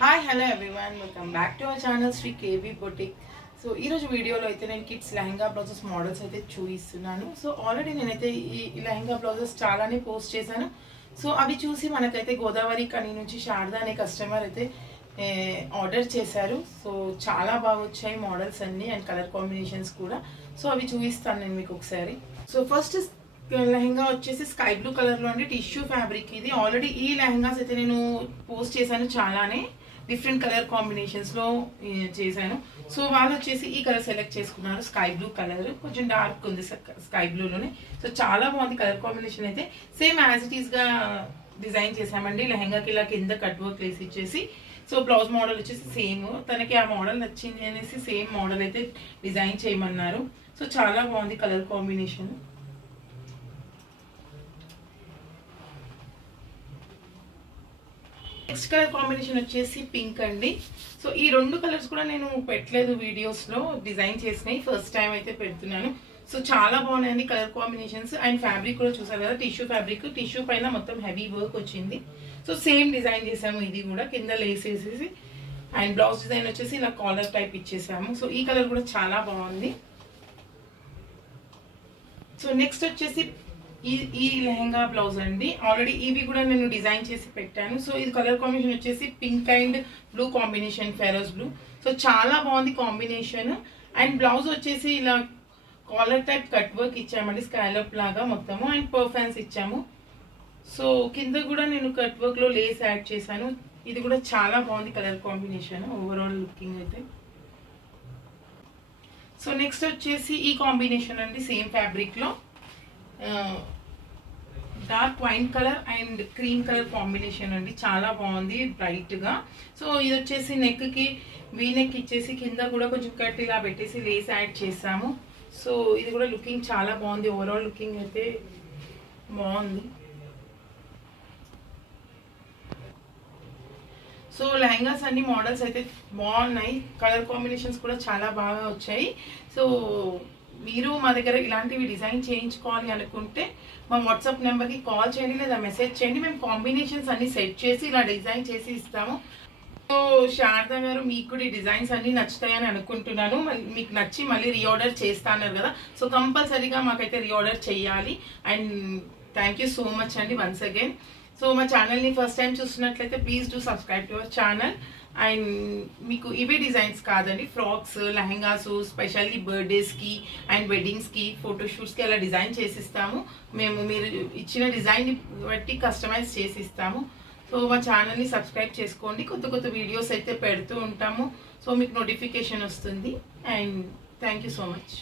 Hi hello everyone, welcome back to our channel Shri KV boutique. So ఈరోజు వీడియోలో అయితే నేను కిడ్స్ లెహంగా బ్లౌజెస్ మోడల్స్ అయితే చూపిస్తున్నాను. సో ఆల్రెడీ నేనైతే ఈ లెహంగా బ్లౌజెస్ చాలానే పోస్ట్ చేశాను. సో అవి చూసి మనకైతే గోదావరి కని నుంచి శారదా అనే కస్టమర్ అయితే ఆర్డర్ చేశారు. సో చాలా బాగా వచ్చాయి మోడల్స్ అన్నీ అండ్ కలర్ కాంబినేషన్స్ కూడా. సో అవి చూపిస్తాను నేను మీకు ఒకసారి. సో ఫస్ట్ లెహంగా వచ్చేసి స్కై బ్లూ కలర్ లో అండి, టిష్యూ ఫ్యాబ్రిక్ ఇది. ఆల్రెడీ ఈ లెహంగాస్ అయితే నేను పోస్ట్ చేశాను, చాలానే డిఫరెంట్ కలర్ కాంబినేషన్స్ లో చేశాను. సో వాళ్ళు వచ్చేసి ఈ కలర్ సెలెక్ట్ చేసుకున్నారు, స్కై బ్లూ కలర్, కొంచెం డార్క్ ఉంది స్కై బ్లూలోనే. సో చాలా బాగుంది కలర్ కాంబినేషన్ అయితే. సేమ్ యాజ్ ఇట్ ఈస్ గా డిజైన్ చేసామండి. లెహంగాకి ఇలా కింద కట్ వర్క్ వేసి ఇచ్చేసి, సో బ్లౌజ్ మోడల్ వచ్చేసి సేమ్, తనకి ఆ మోడల్ నచ్చింది అనేసి సేమ్ మోడల్ అయితే డిజైన్ చేయమన్నారు. సో చాలా బాగుంది colour combination. Next colour combination వచ్చేసి పింక్ అండి. సో ఈ రెండు కలర్స్ కూడా నేను పెట్టలేదు వీడియోస్ లో, డిజైన్ చేసినాయి, ఫస్ట్ టైం అయితే పెడుతున్నాను. సో చాలా బాగున్నాయండి కలర్ కాంబినేషన్స్. అండ్ ఫ్యాబ్రిక్ కూడా చూసారు కదా, టిష్యూ ఫ్యాబ్రిక్, టిష్యూ పైన మొత్తం హెవీ వర్క్ వచ్చింది. సో సేమ్ డిజైన్ చేసాము, ఇది కూడా కింద లేస్ వేసేసి. అండ్ బ్లౌజ్ డిజైన్ వచ్చేసి ఇలా కాలర్ టైప్ ఇచ్చేసాము. సో ఈ కలర్ కూడా చాలా బాగుంది. సో నెక్స్ట్ వచ్చేసి ఈ లెహంగా బ్లౌజ్ అండి. ఆల్రెడీ ఇవి కూడా నేను డిజైన్ చేసి పెట్టాను. సో ఇది కలర్ కాంబినేషన్ వచ్చేసి pink and blue combination, Feroz blue. So చాలా బాగుంది కాంబినేషన్. అండ్ బ్లౌజ్ వచ్చేసి ఇలా కాలర్ టైప్ కట్ వర్క్ ఇచ్చామండి, స్కాలప్ లాగా మొత్తము. అండ్ పర్ఫెన్స్ ఇచ్చాము. సో కింద కూడా నేను కట్ వర్క్ లో లేస్ యాడ్ చేశాను. ఇది కూడా చాలా బాగుంది కలర్ కాంబినేషన్, ఓవరాల్ లుకింగ్ అయితే. సో నెక్స్ట్ వచ్చేసి ఈ కాంబినేషన్ అండి, సేమ్ ఫ్యాబ్రిక్ లో dark wine colour and cream colour combination అండి, చాలా బాగుంది బ్రైట్ గా. సో ఇది వచ్చేసి నెక్ కి వీ నెక్ ఇచ్చేసి కింద కూడా కొంచెం కట్ ఇలా పెట్టేసి లేస్ యాడ్ చేసాము. సో ఇది కూడా లుకింగ్ చాలా బాగుంది, ఓవరాల్ లుకింగ్ అయితే బాగుంది. సో లెహంగాస్ అన్ని మోడల్స్ అయితే బాగున్నాయి, కలర్ కాంబినేషన్స్ కూడా చాలా బాగా వచ్చాయి. సో మీరు మా దగ్గర ఇలాంటివి డిజైన్ చేయించుకోవాలి అనుకుంటే మా వాట్సాప్ నెంబర్కి కాల్ చేయండి లేదా మెసేజ్ చేయండి. మేము కాంబినేషన్స్ అన్ని సెట్ చేసి ఇలా డిజైన్ చేసి ఇస్తాము. సో శారదా గారు, మీకు కూడా ఈ డిజైన్స్ అన్ని నచ్చుతాయని అనుకుంటున్నాను. మీకు నచ్చి మళ్ళీ రీఆర్డర్ చేస్తాన్నారు కదా, సో కంపల్సరీగా మాకైతే రీఆర్డర్ చేయాలి. And thank you so much అండి వన్స్ అగైన్. సో మా ఛానల్ని ఫస్ట్ టైం చూస్తున్నట్లయితే please do subscribe to our channel. And మీకు ఇవే డిజైన్స్ కాదండి, ఫ్రాక్స్, లెహంగాస్, స్పెషల్లీ బర్త్డేస్కి అండ్ వెడ్డింగ్స్కి, ఫోటోషూట్స్కి అలా డిజైన్ చేసిస్తాము. మేము మీరు ఇచ్చిన డిజైన్ని బట్టి కస్టమైజ్ చేసిస్తాము. సో మా ఛానల్ని సబ్స్క్రైబ్ చేసుకోండి, కొత్త కొత్త వీడియోస్ అయితే పెడుతూ ఉంటాము. సో మీకు నోటిఫికేషన్ వస్తుంది. And thank you so much.